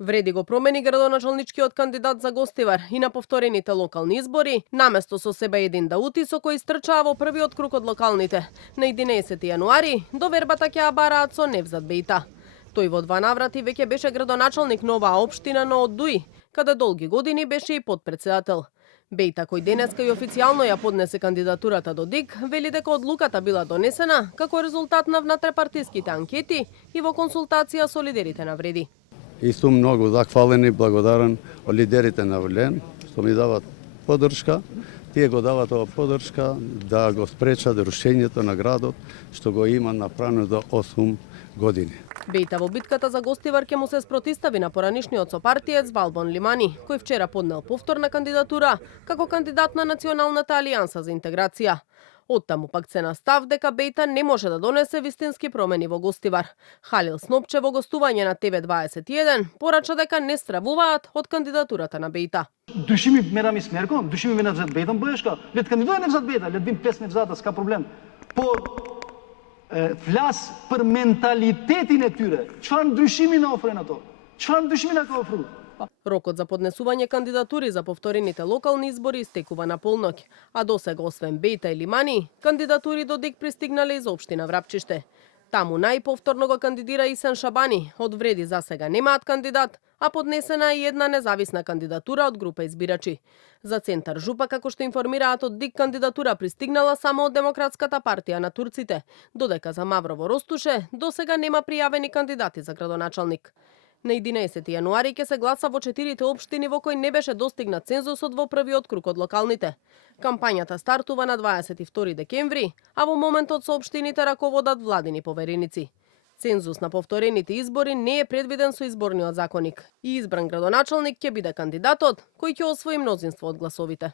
Вреди го промени градоначалничкиот кандидат за Гостивар и на повторените локални избори, наместо со себе един Даути со кој истрчаа во првиот круг од локалните. На 11 јануари довербата ќе ја бараат со Невзат Бејта. Тој во 2 наврати веќе беше градоначалник на оваа општина, но од Дуи, каде долги години беше и подпредседател. Бејта, кој денеска и официјално ја поднесе кандидатурата до ДИК, вели дека одлуката била донесена како резултат на внатрепартиските анкети и во консултација со лидерите на Вреди. И сум многу захвален и благодарен од лидерите на Влен, што ми дават поддршка. Тие го дават ова поддршка да го спречат рушењето на градот, што го има направено до 8 години. Бејта во битката за Гостивар ќе му се спротистави на поранишниот сопартиец Валбон Лимани, кој вчера поднел повторна кандидатура како кандидат на Националната алијанса за интеграција. Оттаму пак се настав дека Бејта не може да донесе вистински промени во Гостивар. Халил Снопче во гостување на ТВ21 порача дека не стравуваат од кандидатурата на Бејта. Души ми мерами смерко, души ми Невзат Бејтам боешка. Лет кандидој Невзат Бејта, лет бим 5 Невзата, ска проблем. Флас për менталитетин e tyre. Çfarë ndryshimi na ofrojnë ato? Çfarë ndryshimi na ka ofruar? Рокот за поднесување кандидатури за повторените локални избори истекува на полноќ, а досега освен Бејта и Лимани, кандидатури до ДИК пристигнале из општина Врапчиште. Таму најповторно го кандидира Исен Шабани, од Вреди за сега немаат кандидат, а поднесена е и една независна кандидатура од група избирачи. За Центар Жупа, како што информираат од ДИК, кандидатура пристигнала само од Демократската партија на турците, додека за Маврово Ростуше досега нема пријавени кандидати за градоначалник. На 11 јануари ќе се гласа во 4 општини во кои не беше достигнат цензусот во првиот круг од локалните. Кампањата стартува на 22 декември, а во моментот со општините раководат владини повереници. Цензус на повторените избори не е предвиден со изборниот законник и избран градоначалник ќе биде кандидатот кој ќе освои мнозинство од гласовите.